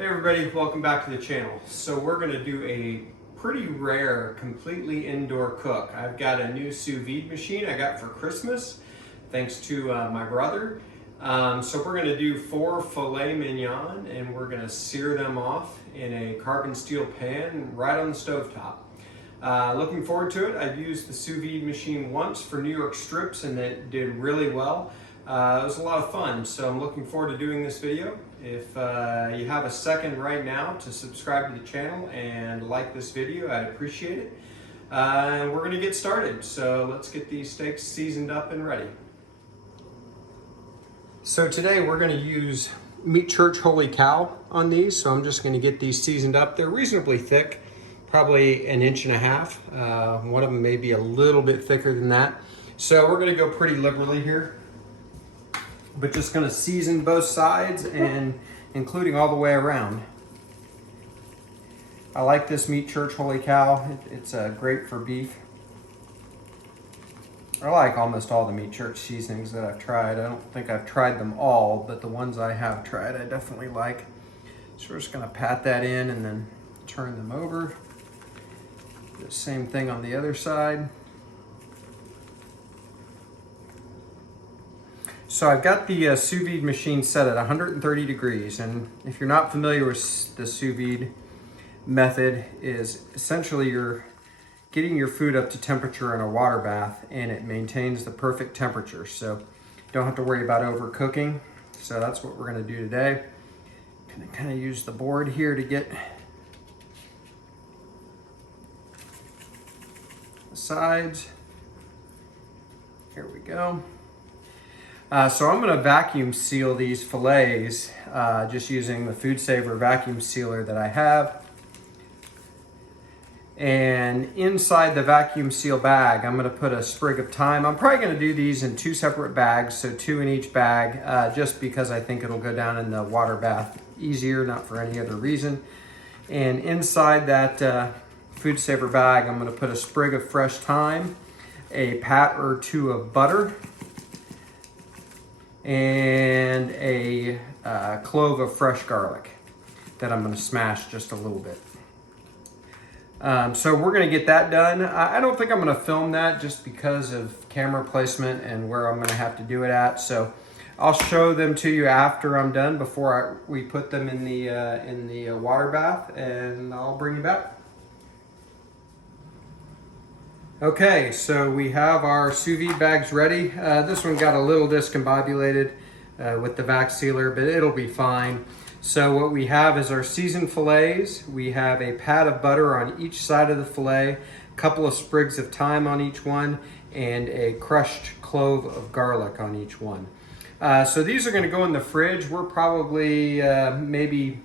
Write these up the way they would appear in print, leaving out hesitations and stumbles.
Hey everybody, welcome back to the channel. So we're going to do a pretty rare, completely indoor cook. I've got a new sous vide machine I got for Christmas, thanks to my brother. So we're going to do 4 filet mignon and we're going to sear them off in a carbon steel pan right on the stovetop. Looking forward to it. I've used the sous vide machine once for New York strips and it did really well. It was a lot of fun, so I'm looking forward to doing this video. If you have a second right now to subscribe to the channel and like this video, I'd appreciate it. And we're going to get started, so let's get these steaks seasoned up and ready. So today we're going to use Meat Church Holy Cow on these, so I'm just going to get these seasoned up. They're reasonably thick, probably 1.5 inches. One of them may be a little bit thicker than that. So we're going to go pretty liberally here, but just going to season both sides and including all the way around. I like this Meat Church Holy Cow. It's great for beef. I like almost all the Meat Church seasonings that I've tried. I don't think I've tried them all, but the ones I have tried I definitely like. So we're just going to pat that in and then turn them over. The same thing on the other side. So I've got the sous vide machine set at 130 degrees, and if you're not familiar with the sous vide method, is essentially you're getting your food up to temperature in a water bath and it maintains the perfect temperature, so you don't have to worry about overcooking. So that's what we're going to do today. Gonna kind of use the board here to get the sides. Here we go. So I'm going to vacuum seal these fillets just using the Food Saver vacuum sealer that I have. And inside the vacuum seal bag, I'm going to put a sprig of thyme. I'm probably going to do these in 2 separate bags, so 2 in each bag, just because I think it'll go down in the water bath easier, not for any other reason. And inside that Food Saver bag, I'm going to put a sprig of fresh thyme, a pat or 2 of butter, and a clove of fresh garlic that I'm going to smash just a little bit. So we're going to get that done. I don't think I'm going to film that just because of camera placement and where I'm going to have to do it at. So I'll show them to you after I'm done, before we put them in the water bath, and I'll bring you back. Okay, so we have our sous vide bags ready. This one got a little discombobulated with the vac sealer, but it'll be fine. So what we have is our seasoned fillets. We have a pat of butter on each side of the fillet, a couple of sprigs of thyme on each one, and a crushed clove of garlic on each one. So these are going to go in the fridge. We're probably maybe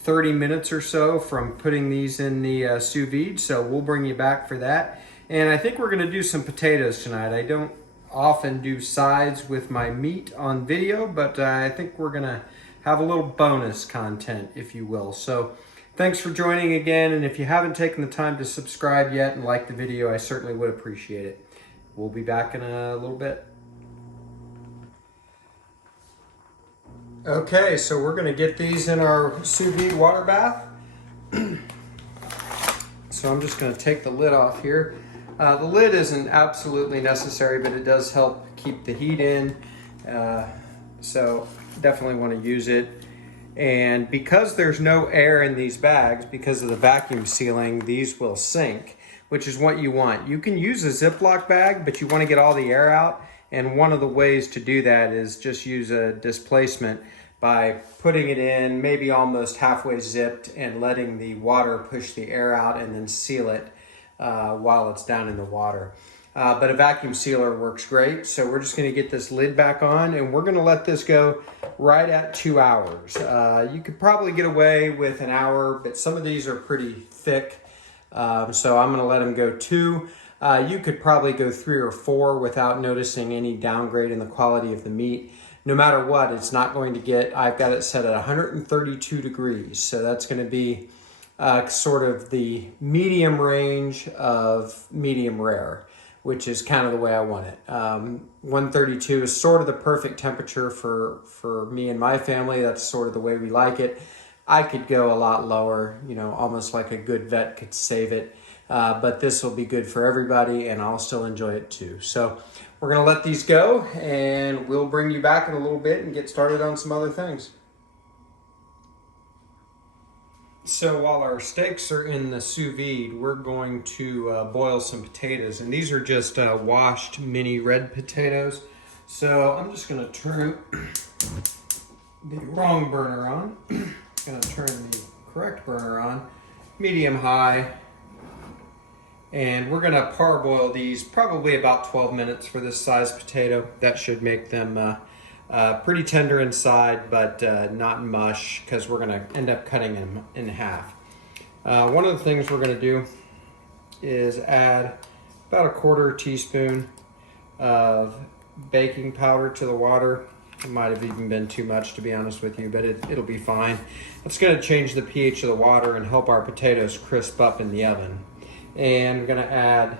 30 minutes or so from putting these in the sous vide, so we'll bring you back for that. And I think we're going to do some potatoes tonight. I don't often do sides with my meat on video, but I think we're going to have a little bonus content, if you will. So thanks for joining again, and if you haven't taken the time to subscribe yet and like the video, I certainly would appreciate it. We'll be back in a little bit. Okay, so we're going to get these in our sous vide water bath. So I'm just going to take the lid off here. The lid isn't absolutely necessary, but it does help keep the heat in. So definitely want to use it. And because there's no air in these bags, because of the vacuum sealing, these will sink, which is what you want. You can use a Ziploc bag, but you want to get all the air out. And one of the ways to do that is just use a displacement by putting it in maybe almost halfway zipped and letting the water push the air out and then seal it while it's down in the water. But a vacuum sealer works great. So we're just going to get this lid back on, and we're going to let this go right at 2 hours. You could probably get away with an hour, but some of these are pretty thick. So I'm going to let them go 2. You could probably go 3 or 4 without noticing any downgrade in the quality of the meat. No matter what, it's not going to get, I've got it set at 132 degrees. So that's going to be sort of the medium range of medium rare, which is kind of the way I want it. 132 is sort of the perfect temperature for me and my family. That's sort of the way we like it. I could go a lot lower, you know, almost like a good vet could save it. But this will be good for everybody, and I'll still enjoy it too. So we're gonna let these go, and we'll bring you back in a little bit and get started on some other things. So while our steaks are in the sous vide, we're going to boil some potatoes, and these are just washed mini red potatoes. So I'm just gonna turn the wrong burner on. Gonna turn the correct burner on, medium high, and we're gonna parboil these probably about 12 minutes for this size potato. That should make them pretty tender inside, but not mush, because we're gonna end up cutting them in half. One of the things we're gonna do is add about a 1/4 teaspoon of baking powder to the water. It might have even been too much, to be honest with you, but it'll be fine. It's going to change the pH of the water and help our potatoes crisp up in the oven. And I'm going to add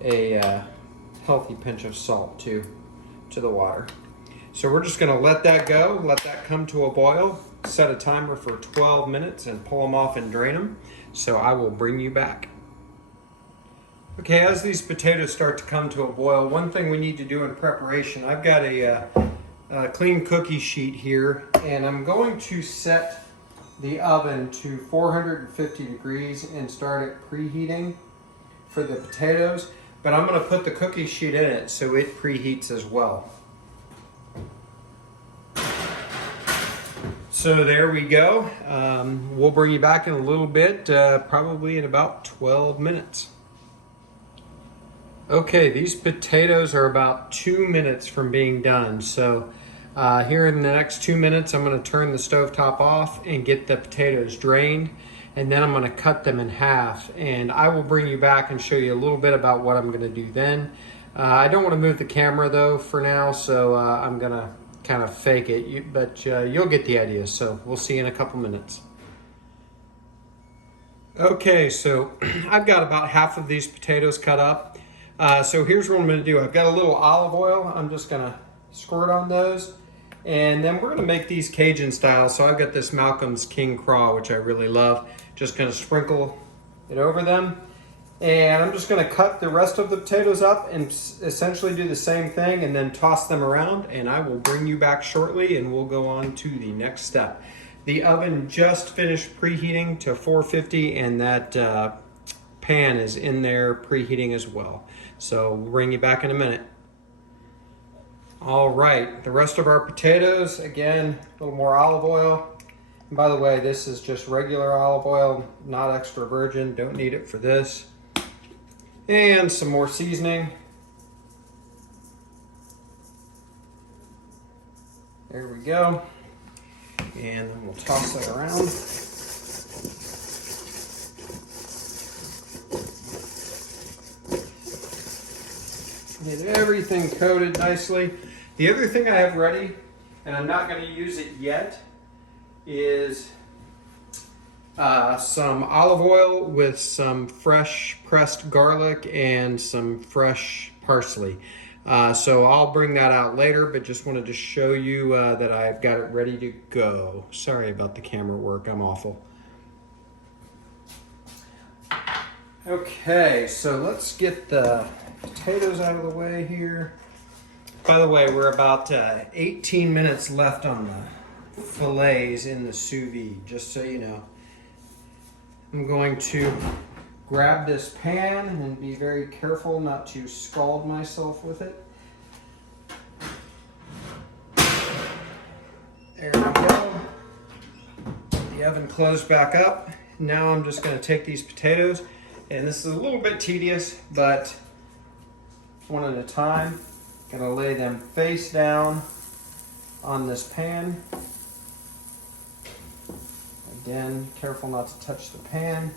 a healthy pinch of salt to the water. So we're just going to let that go, let that come to a boil, set a timer for 12 minutes and pull them off and drain them. So I will bring you back. Okay, as these potatoes start to come to a boil, one thing we need to do in preparation, I've got a clean cookie sheet here, and I'm going to set the oven to 450 degrees and start it preheating for the potatoes, but I'm going to put the cookie sheet in it so it preheats as well. So there we go. We'll bring you back in a little bit, probably in about 12 minutes. Okay, these potatoes are about 2 minutes from being done. So here in the next 2 minutes, I'm going to turn the stovetop off and get the potatoes drained. And then I'm going to cut them in half. And I will bring you back and show you a little bit about what I'm going to do then. I don't want to move the camera though for now, so I'm going to kind of fake it. But you'll get the idea. So we'll see you in a couple minutes. Okay, so I've got about half of these potatoes cut up. So here's what I'm going to do. I've got a little olive oil. I'm just going to squirt on those. And then we're going to make these Cajun style. So I've got this Malcolm's King Craw, which I really love. Just going to sprinkle it over them. And I'm just going to cut the rest of the potatoes up and essentially do the same thing and then toss them around. And I will bring you back shortly and we'll go on to the next step. The oven just finished preheating to 450, and that pan is in there preheating as well. So we'll bring you back in a minute. All right, the rest of our potatoes, again, a little more olive oil. And by the way, this is just regular olive oil, not extra virgin. Don't need it for this. And some more seasoning. There we go. And then we'll toss that around. Get everything coated nicely. The other thing I have ready, and I'm not going to use it yet, is some olive oil with some fresh pressed garlic and some fresh parsley. So I'll bring that out later, but just wanted to show you that I've got it ready to go. Sorry about the camera work, I'm awful. Okay, so let's get the potatoes out of the way here. By the way, we're about 18 minutes left on the fillets in the sous vide, just so you know. I'm going to grab this pan and be very careful not to scald myself with it. There we go. The oven closed back up. Now I'm just going to take these potatoes, and this is a little bit tedious, but one at a time. Gonna lay them face down on this pan. Again, careful not to touch the pan.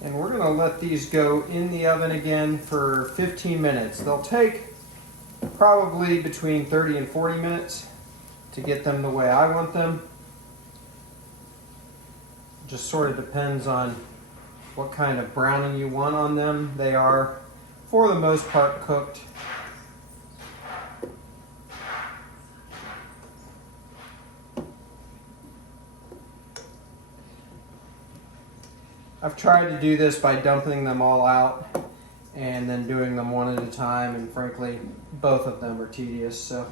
And we're going to let these go in the oven again for 15 minutes. They'll take probably between 30 and 40 minutes to get them the way I want them. Just sort of depends on what kind of browning you want on them. They are, for the most part, cooked. I've tried to do this by dumping them all out and then doing them one at a time, and frankly, both of them are tedious, so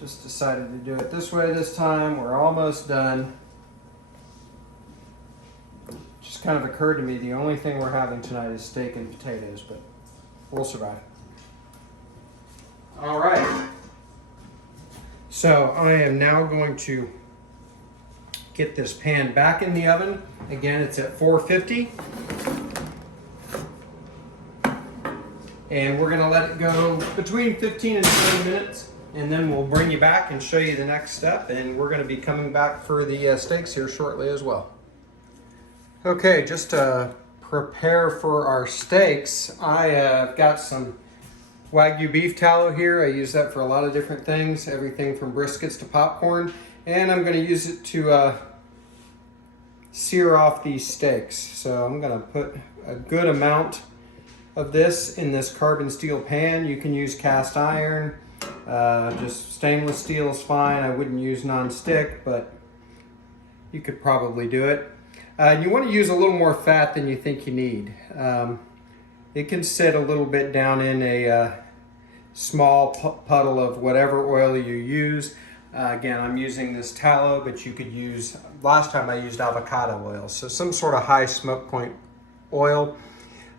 just decided to do it this way this time. We're almost done. Just kind of occurred to me the only thing we're having tonight is steak and potatoes, but we'll survive. All right. So I am now going to get this pan back in the oven. Again, it's at 450. And we're gonna let it go between 15 and 20 minutes, and then we'll bring you back and show you the next step, and we're gonna be coming back for the steaks here shortly as well. Okay, just to prepare for our steaks, I've got some Wagyu beef tallow here. I use that for a lot of different things, everything from briskets to popcorn, and I'm gonna use it to sear off these steaks. So I'm gonna put a good amount of this in this carbon steel pan. You can use cast iron, just stainless steel is fine. I wouldn't use non-stick, but you could probably do it. You want to use a little more fat than you think you need. It can sit a little bit down in a small puddle of whatever oil you use. Again, I'm using this tallow, but you could use, last time I used avocado oil, so some sort of high smoke point oil.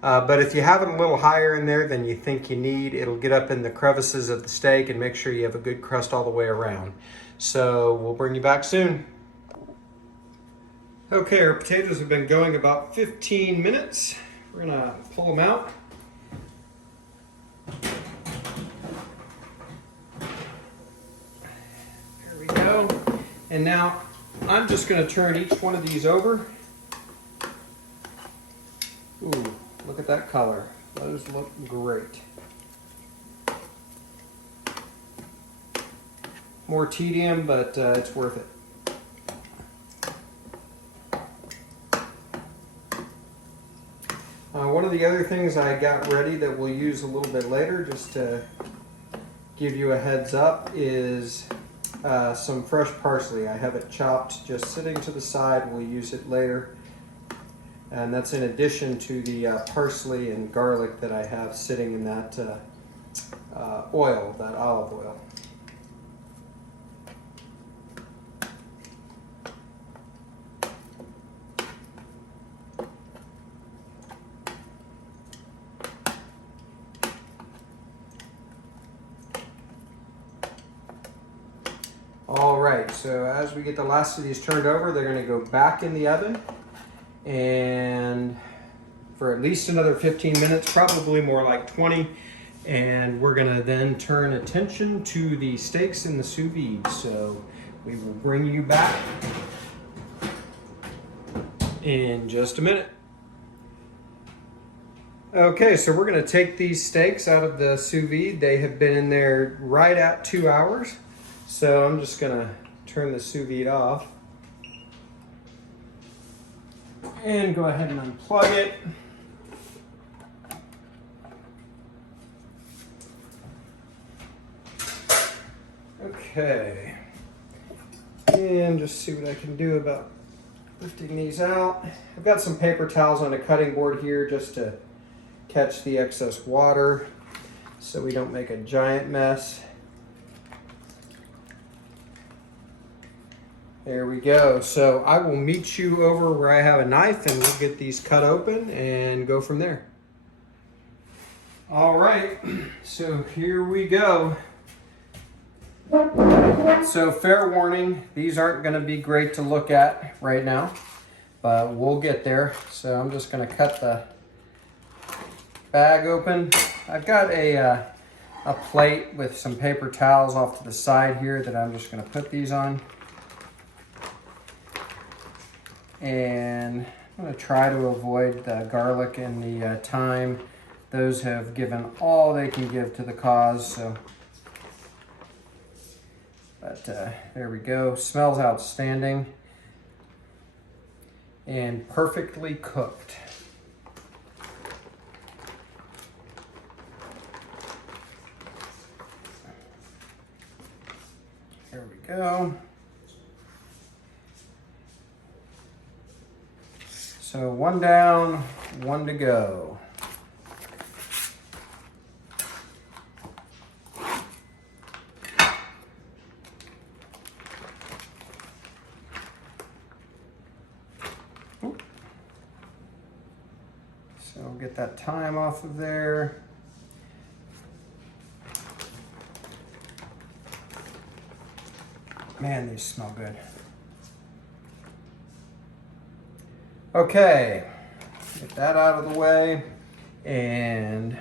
But if you have it a little higher in there than you think you need, it'll get up in the crevices of the steak and make sure you have a good crust all the way around. So we'll bring you back soon. Okay, our potatoes have been going about 15 minutes. We're gonna pull them out. There we go. And now I'm just gonna turn each one of these over. Ooh. Look at that color. Those look great. More tedium, but it's worth it. One of the other things I got ready that we'll use a little bit later, just to give you a heads up, is some fresh parsley. I have it chopped, just sitting to the side. We'll use it later. And that's in addition to the parsley and garlic that I have sitting in that oil, that olive oil. All right, so as we get the last of these turned over, they're going to go back in the oven. And for at least another 15 minutes, probably more like 20. And we're gonna then turn attention to the steaks in the sous vide. So we will bring you back in just a minute. Okay, so we're gonna take these steaks out of the sous vide. They have been in there right at 2 hours. So I'm just gonna turn the sous vide off. And go ahead and unplug it. Okay. And just see what I can do about lifting these out. I've got some paper towels on a cutting board here just to catch the excess water so we don't make a giant mess. There we go. So I will meet you over where I have a knife and we'll get these cut open and go from there. All right, so here we go. So fair warning, these aren't gonna be great to look at right now, but we'll get there. So I'm just gonna cut the bag open. I've got a plate with some paper towels off to the side here that I'm just gonna put these on. And I'm going to try to avoid the garlic and the thyme. Those have given all they can give to the cause. So, but there we go. Smells outstanding. and perfectly cooked. There we go. So one down, one to go. So we'll get that thyme off of there. Man, these smell good. Okay, get that out of the way, and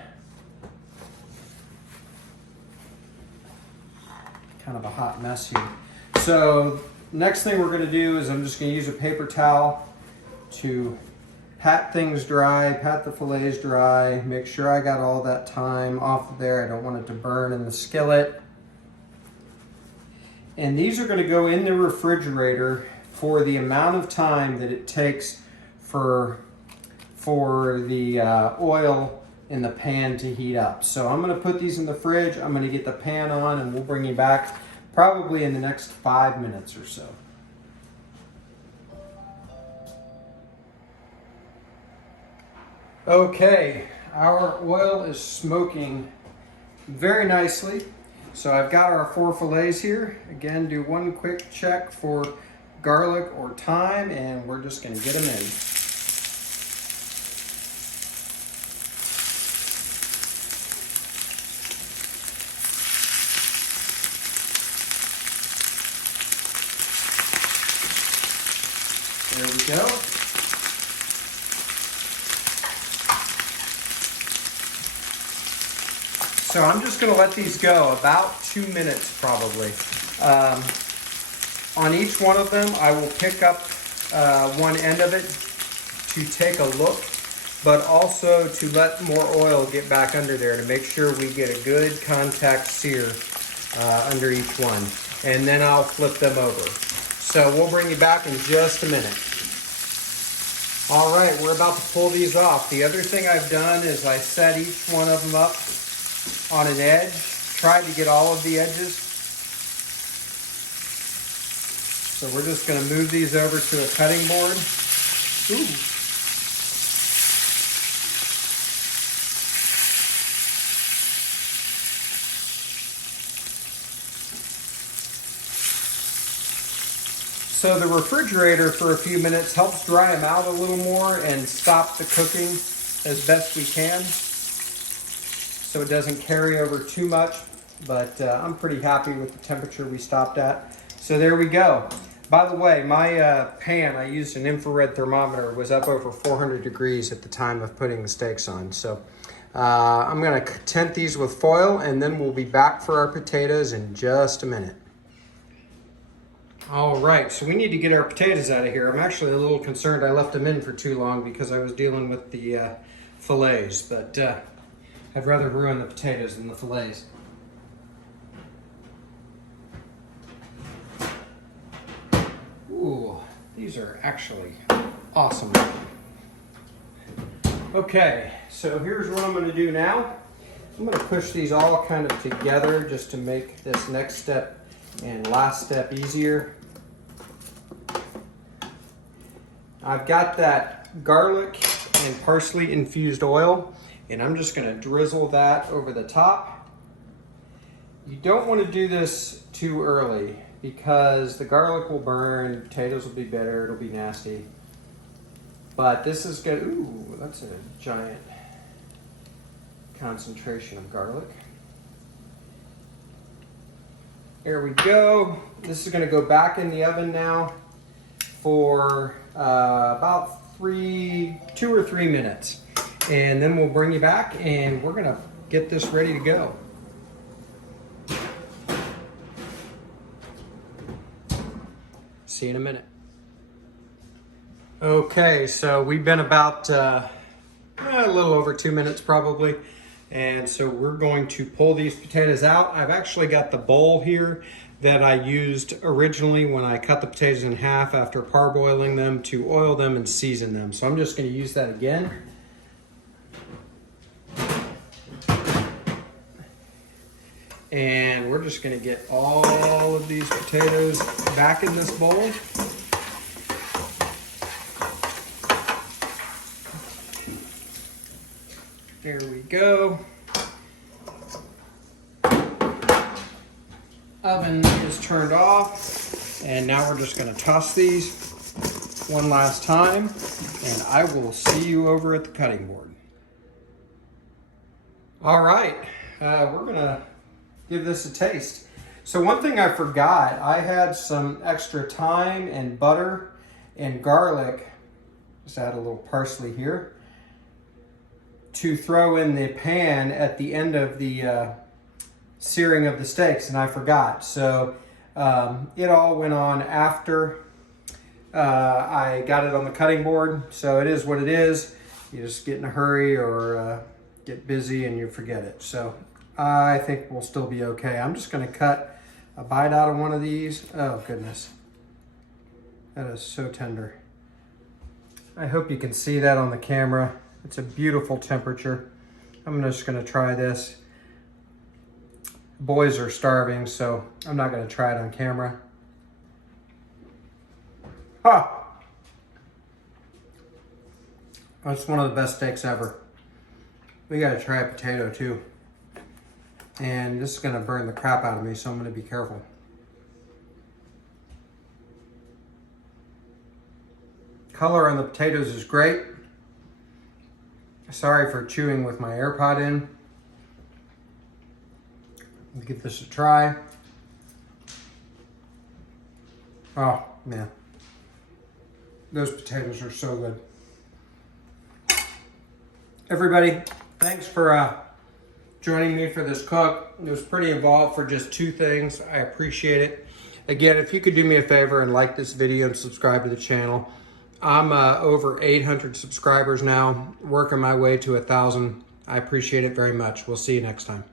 kind of a hot mess here. So next thing we're gonna do is I'm just gonna use a paper towel to pat things dry, pat the fillets dry, make sure I got all that thyme off of there. I don't want it to burn in the skillet. And these are gonna go in the refrigerator for the amount of time that it takes for the oil in the pan to heat up. So I'm gonna put these in the fridge, I'm gonna get the pan on, and we'll bring you back probably in the next 5 minutes or so. Okay, our oil is smoking very nicely. So I've got our 4 fillets here. Again, do one quick check for garlic or thyme, and we're just gonna get them in. There we go. So I'm just going to let these go about 2 minutes probably. On each one of them, I will pick up one end of it to take a look, but also to let more oil get back under there to make sure we get a good contact sear under each one. And then I'll flip them over. So we'll bring you back in just a minute. All right, we're about to pull these off. The other thing I've done is I set each one of them up on an edge, tried to get all of the edges. So we're just going to move these over to a cutting board. Ooh. So the refrigerator for a few minutes helps dry them out a little more and stop the cooking as best we can, so it doesn't carry over too much, but I'm pretty happy with the temperature we stopped at. So there we go. By the way, my pan, I used an infrared thermometer, was up over 400 degrees at the time of putting the steaks on. So I'm gonna tent these with foil, and then we'll be back for our potatoes in just a minute. All right, so we need to get our potatoes out of here. I'm actually a little concerned I left them in for too long because I was dealing with the fillets, but I'd rather ruin the potatoes than the fillets. Ooh, these are actually awesome looking. Okay, so here's what I'm gonna do now. I'm gonna push these all kind of together just to make this next step and last step easier. I've got that garlic and parsley infused oil, and I'm just gonna drizzle that over the top. You don't wanna do this too early because the garlic will burn, potatoes will be bitter, it'll be nasty. But this is good. Ooh, that's a giant concentration of garlic. There we go. This is gonna go back in the oven now for about 2 or 3 minutes. And then we'll bring you back and we're gonna get this ready to go. See you in a minute. Okay, so we've been about a little over 2 minutes probably. And so we're going to pull these potatoes out. I've actually got the bowl here that I used originally when I cut the potatoes in half after parboiling them to oil them and season them. So I'm just going to use that again. And we're just going to get all of these potatoes back in this bowl. There we go. Oven is turned off, and now we're just going to toss these one last time, and I will see you over at the cutting board. All right, we're going to give this a taste. So one thing I forgot, I had some extra thyme and butter and garlic. Just add a little parsley here to throw in the pan at the end of the searing of the steaks, and I forgot. So it all went on after I got it on the cutting board. So it is what it is. You just get in a hurry or get busy and you forget it. So I think we'll still be okay. I'm just going to cut a bite out of one of these. Oh goodness, that is so tender. I hope you can see that on the camera. It's a beautiful temperature. I'm just going to try this. Boys are starving, so I'm not going to try it on camera. Ah! That's one of the best steaks ever. We got to try a potato too. And this is going to burn the crap out of me, so I'm going to be careful. Color on the potatoes is great. Sorry for chewing with my AirPod in. Let's give this a try. Oh, man. Those potatoes are so good. Everybody, thanks for joining me for this cook. It was pretty involved for just 2 things. I appreciate it. Again, if you could do me a favor and like this video and subscribe to the channel. I'm over 800 subscribers now, working my way to 1,000. I appreciate it very much. We'll see you next time.